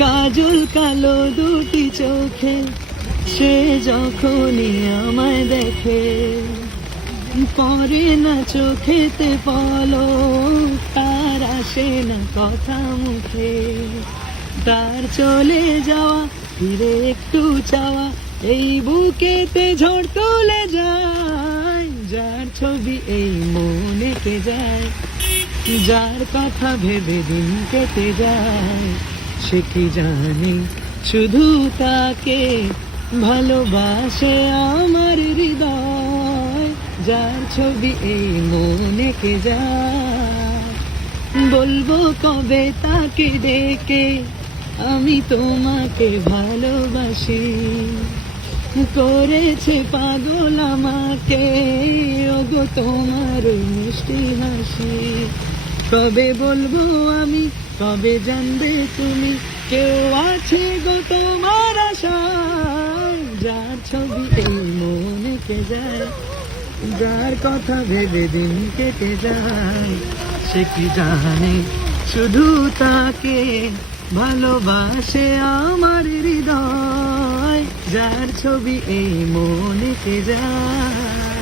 কাজল কালো দুটি চোখে সে যখনই আমায় দেখে, পরে না চোখেতে পলক, তার আসে না কথা মুখে। তার চলে যাওয়া, ফিরে একটু চাওয়া, এই বুকেতে ঝড় তুলে যায়। যার ছবি এই মনে কে যায়, যার কথা ভেবে দিন কেটে যায়, সে কি জানে শুধু তাকে ভালোবাসে আমার হৃদয়। যার ছবি এই মনে কে যায়, বলবো কবে তাকে ডেকে আমি তোমাকে ভালোবাসি। করেছে পাগল আমাকে ওগো তোমার মিষ্টি হাসি। কবে বলবো আমি, কবে জানবে তুমি, কেউ আছে গো তোমার আশায়। যার ছবি এই মনে কে যায়, যার কথা ভেবে দিন কেটে যায়, সে কি জানে শুধু তাকে ভালোবাসে আমার হৃদয়। যার ছবি এই মনে কে যায়।